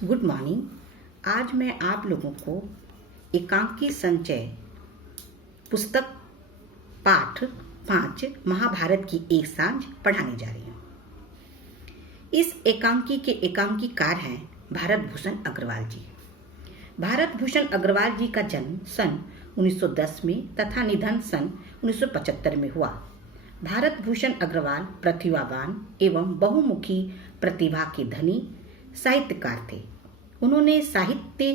Good morning. आज मैं आप लोगों को एकांकी संचय पुस्तक पाठ 5 महाभारत की एक सांझ पढ़ाने जा रही हूँ। इस एकांकी के एकांकीकार हैं भारत भूषण अग्रवाल जी। भारत भूषण अग्रवाल जी का जन्म सन 1910 में तथा निधन सन 1975 में हुआ। भारत भूषण अग्रवाल प्रतिभावान एवं बहुमुखी प्रतिभा के धनी साहित्यकार थे। उन्होंने साहित्य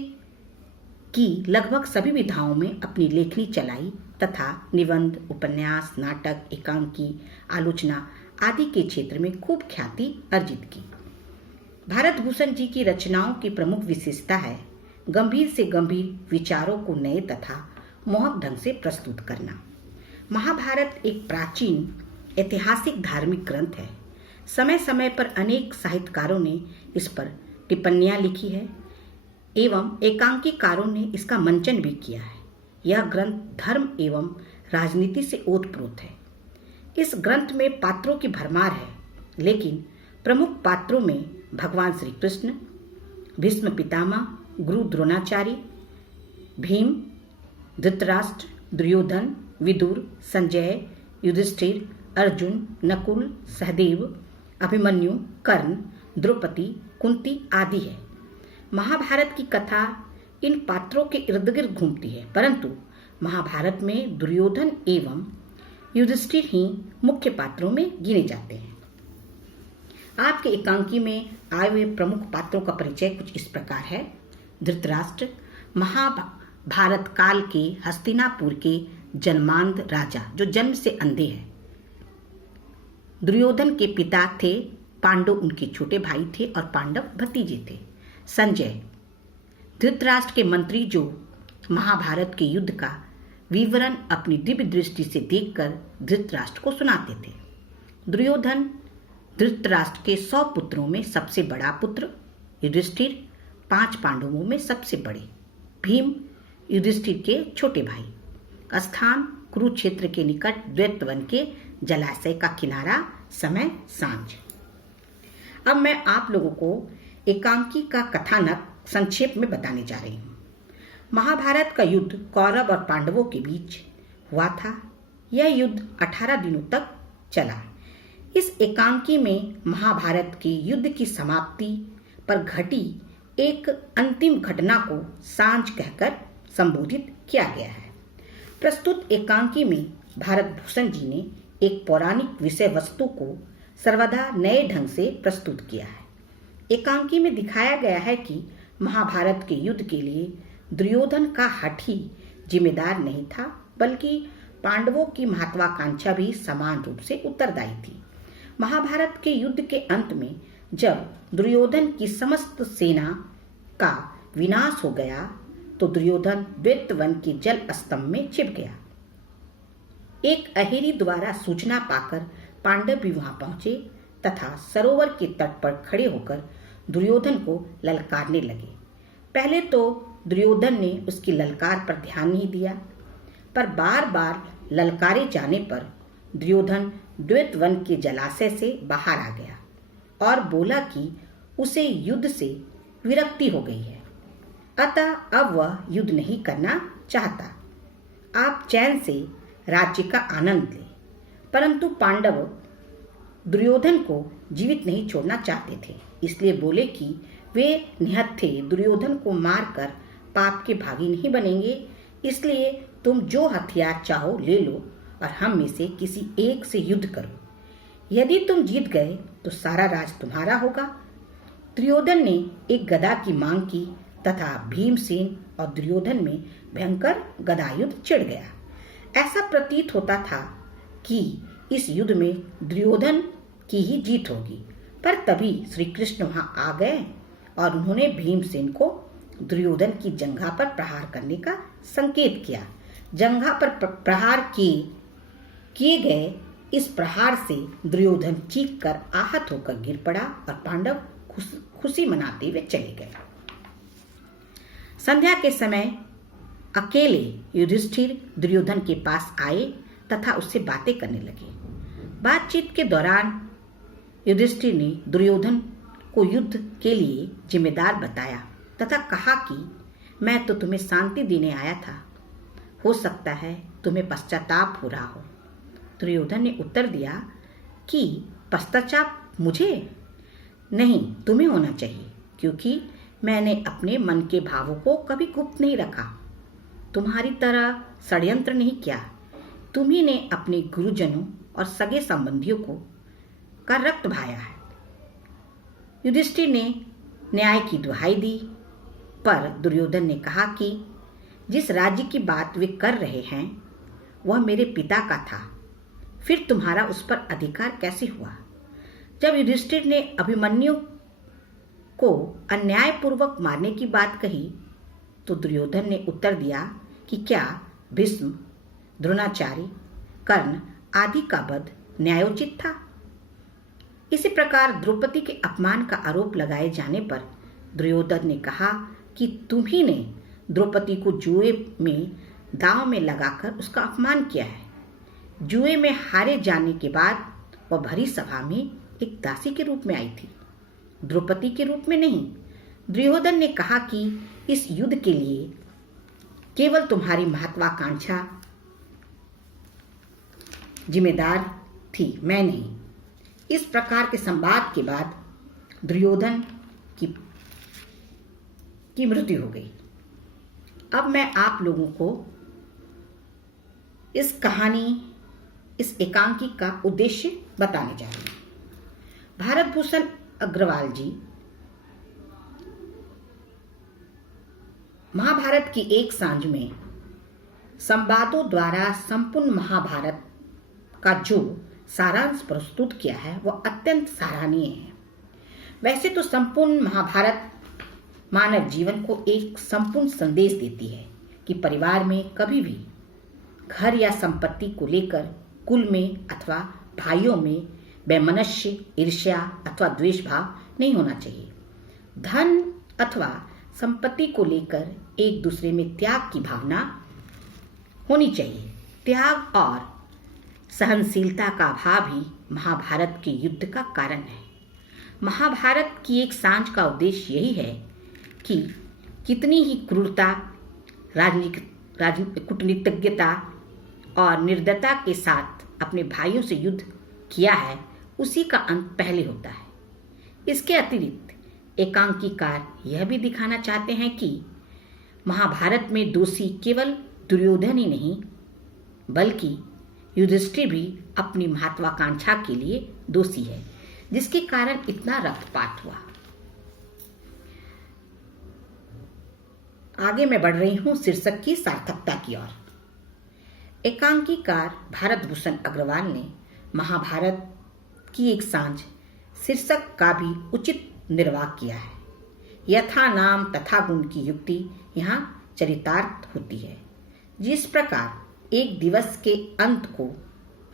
की लगभग सभी विधाओं में अपनी लेखनी चलाई तथा निबंध, उपन्यास, नाटक, एकांकी, आलोचना आदि के क्षेत्र में खूब ख्याति अर्जित की। भारत भूषण जी की रचनाओं की प्रमुख विशेषता है गंभीर से गंभीर विचारों को नए तथा मोहक ढंग से प्रस्तुत करना। महाभारत एक प्राचीन ऐतिहासिक धार्मिक ग्रंथ है। समय समय पर अनेक साहित्यकारों ने इस पर टिप्पणियां लिखी है एवं एकांकीकारों ने इसका मंचन भी किया है। यह ग्रंथ धर्म एवं राजनीति से ओतप्रोत है। इस ग्रंथ में पात्रों की भरमार है, लेकिन प्रमुख पात्रों में भगवान श्री कृष्ण, भीष्म पितामह, गुरु द्रोणाचार्य, भीम, धृतराष्ट्र, दुर्योधन, विदुर, संजय, युधिष्ठिर, अर्जुन, नकुल, सहदेव, अभिमन्यु, कर्ण, द्रौपदी, कुंती आदि है। महाभारत की कथा इन पात्रों के इर्द गिर्द घूमती है, परंतु महाभारत में दुर्योधन एवं युधिष्ठिर ही मुख्य पात्रों में गिने जाते हैं। आपके एकांकी में आए हुए प्रमुख पात्रों का परिचय कुछ इस प्रकार है। धृतराष्ट्र महाभारत काल के हस्तिनापुर के जन्मांध राजा जो जन्म से अंधे हैं। दुर्योधन के पिता थे पांडव, उनके छोटे भाई थे और पांडव भतीजे थे। संजय धृतराष्ट्र के मंत्री जो महाभारत के युद्ध का विवरण अपनी दिव्य दृष्टि से देखकर धृतराष्ट्र को सुनाते थे। दुर्योधन धृतराष्ट्र के 100 पुत्रों में सबसे बड़ा पुत्र। युधिष्ठिर 5 पांडवों में सबसे बड़े। भीम युधिष्ठिर के छोटे भाई। स्थान कुरुक्षेत्र के निकट द्वैतवन के जलाशय का किनारा। समय सांझ। अब मैं आप लोगों को एकांकी का कथानक संक्षेप में बताने जा रही हूँ। महाभारत का युद्ध कौरव और पांडवों के बीच हुआ था। यह युद्ध 18 दिनों तक चला। इस एकांकी में महाभारत के युद्ध की समाप्ति पर घटी एक अंतिम घटना को सांझ कहकर संबोधित किया गया है। प्रस्तुत एकांकी में भारत भूषण जी ने एक पौराणिक विषय वस्तु को सर्वदा नए ढंग से प्रस्तुत किया है। एकांकी में दिखाया गया है कि महाभारत के युद्ध के लिए दुर्योधन का हठ ही जिम्मेदार नहीं था, बल्कि पांडवों की महत्वाकांक्षा भी समान रूप से उत्तरदायी थी। महाभारत के युद्ध के अंत में जब दुर्योधन की समस्त सेना का विनाश हो गया तो दुर्योधन द्वैतवन के जल स्तंभ में छिप गया। एक अहेरी द्वारा सूचना पाकर पांडव भी वहां पहुंचे तथा सरोवर के तट पर खड़े होकर दुर्योधन को ललकारने लगे। पहले तो दुर्योधन ने उसकी ललकार पर ध्यान नहीं दिया, पर बार बार ललकारे जाने पर दुर्योधन द्वैतवन के जलाशय से बाहर आ गया और बोला कि उसे युद्ध से विरक्ति हो गई है, अतः अब वह युद्ध नहीं करना चाहता। आप चैन से राज्य का आनंद ले। परंतु पांडव दुर्योधन को जीवित नहीं छोड़ना चाहते थे, इसलिए बोले कि वे निहत्थे दुर्योधन को मारकर पाप के भागी नहीं बनेंगे, इसलिए तुम जो हथियार चाहो ले लो और हम में से किसी एक से युद्ध करो। यदि तुम जीत गए तो सारा राज तुम्हारा होगा। दुर्योधन ने एक गदा की मांग की तथा भीमसेन और दुर्योधन में भयंकर गदा युद्ध छिड़ गया। ऐसा प्रतीत होता था कि इस युद्ध में दुर्योधन की ही जीत होगी, पर तभी श्री कृष्ण वहां आ गए और उन्होंने भीमसेन को दुर्योधन की जंघा पर प्रहार करने का संकेत किया। जंघा पर प्रहार किए गए इस प्रहार से दुर्योधन चीख कर आहत होकर गिर पड़ा और पांडव खुशी मनाते हुए चले गए। संध्या के समय अकेले युधिष्ठिर दुर्योधन के पास आए तथा उससे बातें करने लगे। बातचीत के दौरान युधिष्ठिर ने दुर्योधन को युद्ध के लिए जिम्मेदार बताया तथा कहा कि मैं तो तुम्हें शांति देने आया था, हो सकता है तुम्हें पश्चाताप हो रहा हो। दुर्योधन ने उत्तर दिया कि पश्चाताप मुझे नहीं, तुम्हें होना चाहिए, क्योंकि मैंने अपने मन के भावों को कभी गुप्त नहीं रखा, तुम्हारी तरह षड्यंत्र नहीं किया। तुम्ही ने अपने गुरुजनों और सगे संबंधियों का रक्त बहाया है। युधिष्ठिर ने न्याय की दुहाई दी, पर दुर्योधन ने कहा कि जिस राज्य की बात वे कर रहे हैं वह मेरे पिता का था, फिर तुम्हारा उस पर अधिकार कैसे हुआ? जब युधिष्ठिर ने अभिमन्यु को अन्यायपूर्वक मारने की बात कही तो दुर्योधन ने उत्तर दिया कि क्या भीष्म, द्रोणाचार्य, कर्ण आदि का वध न्यायोचित था? इसी प्रकार द्रौपदी के अपमान का आरोप लगाए जाने पर दुर्योधन ने कहा कि तुम्ही ने द्रौपदी को जुए में दांव में लगाकर उसका अपमान किया है। जुए में हारे जाने के बाद वह भरी सभा में एक दासी के रूप में आई थी, द्रौपदी के रूप में नहीं। दुर्योधन ने कहा कि इस युद्ध के लिए केवल तुम्हारी महत्वाकांक्षा जिम्मेदार थी, मैं नहीं। इस प्रकार के संवाद के बाद दुर्योधन की मृत्यु हो गई। अब मैं आप लोगों को इस कहानी, इस एकांकी का उद्देश्य बताने जा रही हूं। भारत भूषण अग्रवाल जी महाभारत की एक सांझ में संवादों द्वारा संपूर्ण महाभारत का जो सारांश प्रस्तुत किया है वह अत्यंत सराहनीय है। वैसे तो संपूर्ण महाभारत मानव जीवन को एक संपूर्ण संदेश देती है कि परिवार में कभी भी घर या संपत्ति को लेकर कुल में अथवा भाइयों में वैमनस्य, ईर्ष्या अथवा द्वेष भाव नहीं होना चाहिए। धन अथवा संपत्ति को लेकर एक दूसरे में त्याग की भावना होनी चाहिए। त्याग और सहनशीलता का अभाव ही महाभारत के युद्ध का कारण है। महाभारत की एक सांझ का उद्देश्य यही है कि कितनी ही क्रूरता, कूटनीतिज्ञता और निर्दयता के साथ अपने भाइयों से युद्ध किया है, उसी का अंत पहले होता है। इसके अतिरिक्त एकांकीकार यह भी दिखाना चाहते हैं कि महाभारत में दोषी केवल दुर्योधन ही नहीं, बल्कि युधिष्ठिर भी अपनी महत्वाकांक्षा के लिए दोषी है, जिसके कारण इतना रक्तपात हुआ। आगे मैं बढ़ रही हूं शीर्षक की सार्थकता की ओर। एकांकीकार भारत भूषण अग्रवाल ने महाभारत की एक सांझ शीर्षक का भी उचित निर्वाह किया है। यथा नाम तथा गुण की युक्ति यहाँ चरितार्थ होती है। जिस प्रकार एक दिवस के अंत को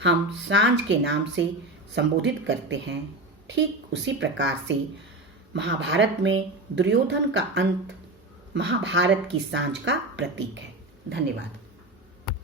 हम सांझ के नाम से संबोधित करते हैं, ठीक उसी प्रकार से महाभारत में दुर्योधन का अंत महाभारत की सांझ का प्रतीक है। धन्यवाद।